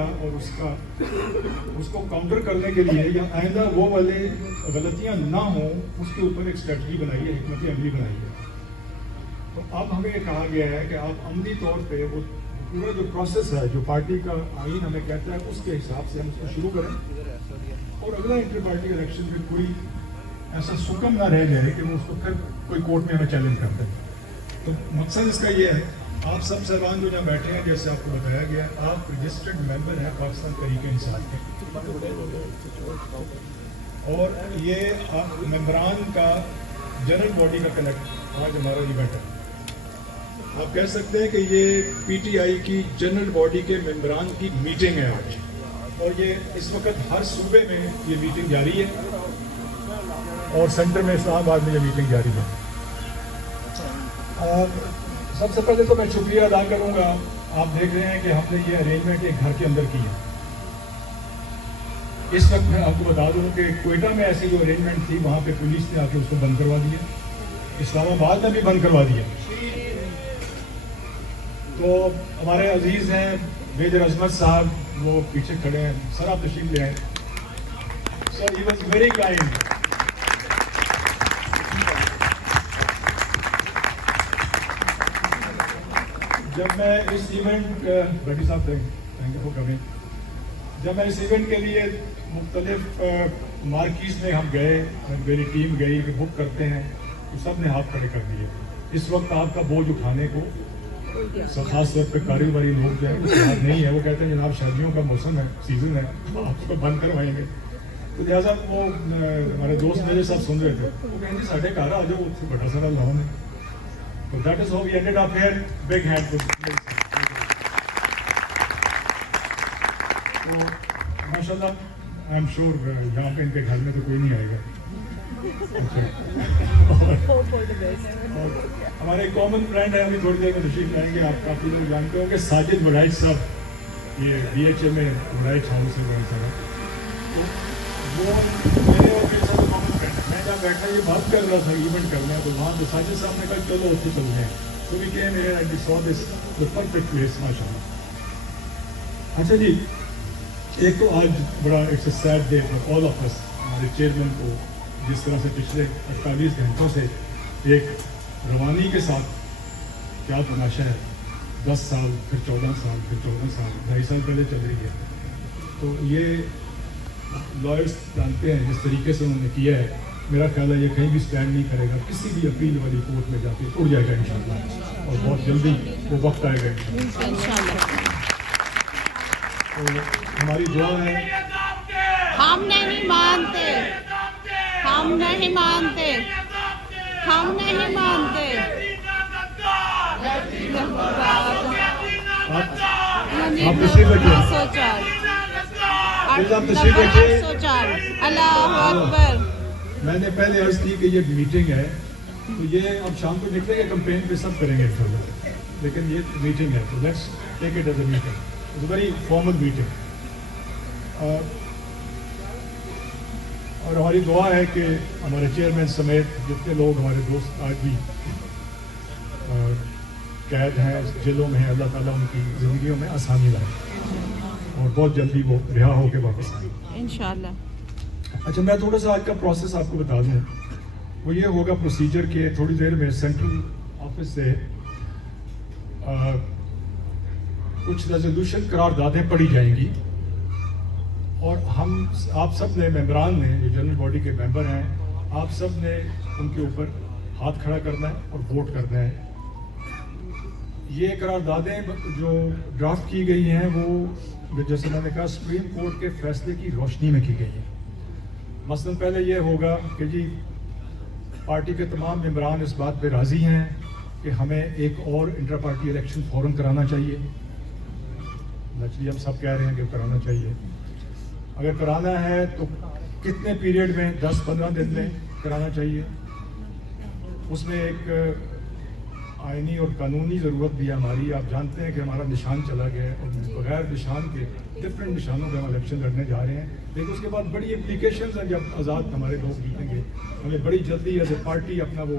اور اس کو کاؤنٹر کرنے کے لیے یا آئندہ وہ والے غلطیاں نہ ہوں اس کے اوپر ایک اسٹریٹجی بنائی ہے، حکمت عملی بنائی ہے. تو اب ہمیں یہ کہا گیا ہے کہ آپ عملی طور پہ وہ پورا جو پروسیس ہے جو پارٹی کا آئین ہمیں کہتا ہے اس کے حساب سے ہم اس کو شروع کریں اور اگلا انٹر پارٹی الیکشن میں کوئی ایسا سکم نہ رہ جائے کہ وہ اس کو پھر کوئی کورٹ میں ہمیں چیلنج کرتے ہیں. تو مقصد اس کا یہ ہے آپ سب صاحبان جو یہاں بیٹھے ہیں جیسے آپ کو بتایا گیا آپ رجسٹرڈ ممبر ہیں پاکستان تحریک انصاف کے اور یہ ممبران کا جنرل باڈی کا کنیکٹ آج ہمارا ایونٹ ہے. آپ کہہ سکتے ہیں کہ یہ پی ٹی آئی کی جنرل باڈی کے ممبران کی میٹنگ ہے آج اور یہ اس وقت ہر صوبے میں یہ میٹنگ جاری ہے اور سینٹر میں اسلام آباد میں یہ میٹنگ جاری ہے. سب سے پہلے تو میں شکریہ ادا کروں گا. آپ دیکھ رہے ہیں کہ ہم نے یہ ارینجمنٹ ایک گھر کے اندر کی ہے. اس وقت میں آپ کو بتا دوں کہ کوئٹہ میں ایسی جو ارینجمنٹ تھی وہاں پہ پولیس نے آ کے اس کو بند کروا دیا، اسلام آباد میں بھی بند کروا دیا. تو ہمارے عزیز ہیں میجر عظمت صاحب وہ پیچھے کھڑے ہیں، سر آپ تشریف لے آئے. سر ہی واز ویری کائنڈ. جب میں اس ایونٹ بھٹی صاحب تھینک یو فار کمنگ. جب میں اس ایونٹ کے لیے مختلف مارکیز میں ہم گئے، میری ٹیم گئی کہ بک کرتے ہیں تو سب نے ہاتھ کھڑے کر دیے. اس وقت آپ کا بوجھ اٹھانے کو خاص طور پہ کاروباری لوگ جو ہے نہیں ہے، وہ کہتے ہیں جناب شادیوں کا موسم ہے، سیزن ہے، آپ کو بند کروائیں گے. تو لہٰذا وہ ہمارے دوست میرے ساتھ سن رہے تھے، وہ کہیں گے ساڑھے 11 آ جاؤ بڑا سارا لاؤں ہے. So that is how we ended up here. Big hand for this. So, MashaAllah, I'm sure یہاں پہ ان کے گھر میں تو کوئی نہیں آئے گا. ہمارے کامن فرینڈ ہیں، ابھی تھوڑی دیر میں تشریف لائیں گے. آپ کافی لوگ جانتے ہوں کہ ساجد وڈائچ صاحب، یہ بی ایچ اے میں وڈائچ ہاؤس ہے بڑا سارا. وہ میرے اور میرے ساتھ کامن فرینڈ ہے. میں جب بیٹھا یہ بات کر رہا تھا ایونٹ کرنا ہے تو وہاں پہ ساجد صاحب نے کہا چلو اتنے چل جائیں. تو we came here and we saw this the perfect place ماشاءاللہ. اچھا جی، ایک تو آج بڑا it's a sad day for all of us. ہمارے چیئرمین کو جس طرح سے پچھلے 48 گھنٹوں سے ایک روانی کے ساتھ کیا تماشا ہے، 10 سال پھر 14 سال پھر 14 سال 2.5 سال پہلے چل رہی ہے. تو یہ لائرس جانتے ہیں جس طریقے سے انہوں نے کیا ہے، میرا خیال ہے یہ کہیں بھی اسٹینڈ نہیں کرے گا. کسی بھی اپیل والی کورٹ میں جا کے اڑ جائے گا انشاءاللہ اور بہت جلدی وہ وقت آئے گا انشاءاللہ. تو ہماری دعا ہے. ہم نہیں مانتے، ہم نہیں مانتے، ہم نہیں مانتے. آپ تشریف رکھیے. اللہ اکبر. میں نے پہلے عرض کی کہ یہ میٹنگ ہے تو یہ اب شام کو نکلیں گے کمپین پہ سب کریں گے انشاءاللہ، لیکن یہ میٹنگ ہے تو let's take it as a meeting. It's a very formal meeting. اور ہماری دعا ہے کہ ہمارے چیئرمین سمیت جتنے لوگ ہمارے دوست آج بھی قید ہیں، جیلوں میں ہیں، اللہ تعالیٰ ان کی زندگیوں میں آسانی لائے اور بہت جلدی وہ رہا ہو کے واپس آئیں انشاءاللہ. اچھا، میں تھوڑا سا آج کا پروسیس آپ کو بتا دوں. وہ یہ ہوگا پروسیجر کہ تھوڑی دیر میں سینٹرل آفس سے کچھ ریزولوشن قراردادیں پڑھی جائیں گی اور ہم آپ سب نے ممبران نے جو جنرل باڈی کے ممبر ہیں آپ سب نے ان کے اوپر ہاتھ کھڑا کرنا ہے اور ووٹ کرنا ہے. یہ قراردادیں جو ڈرافٹ کی گئی ہیں وہ جیسے میں نے کہا سپریم کورٹ کے فیصلے کی روشنی میں کی گئی ہیں. مثلاً پہلے یہ ہوگا کہ جی پارٹی کے تمام ممبران اس بات پہ راضی ہیں کہ ہمیں ایک اور انٹر پارٹی الیکشن فوراً کرانا چاہیے. نیچرلی ہم سب کہہ رہے ہیں کہ کرانا چاہیے. اگر کرانا ہے تو کتنے پیریڈ میں، 10-15 دن میں کرانا چاہیے. اس میں ایک آئینی اور قانونی ضرورت بھی ہے ہماری. آپ جانتے ہیں کہ ہمارا نشان چلا گیا ہے اور بغیر نشان کے ڈفرینٹ نشانوں پہ ہم الیکشن لڑنے جا رہے ہیں. لیکن اس کے بعد بڑی امپلیکیشنز ہیں. جب آزاد ہمارے لوگ جیتیں گے ہمیں بڑی جلدی ایز اے پارٹی اپنا وہ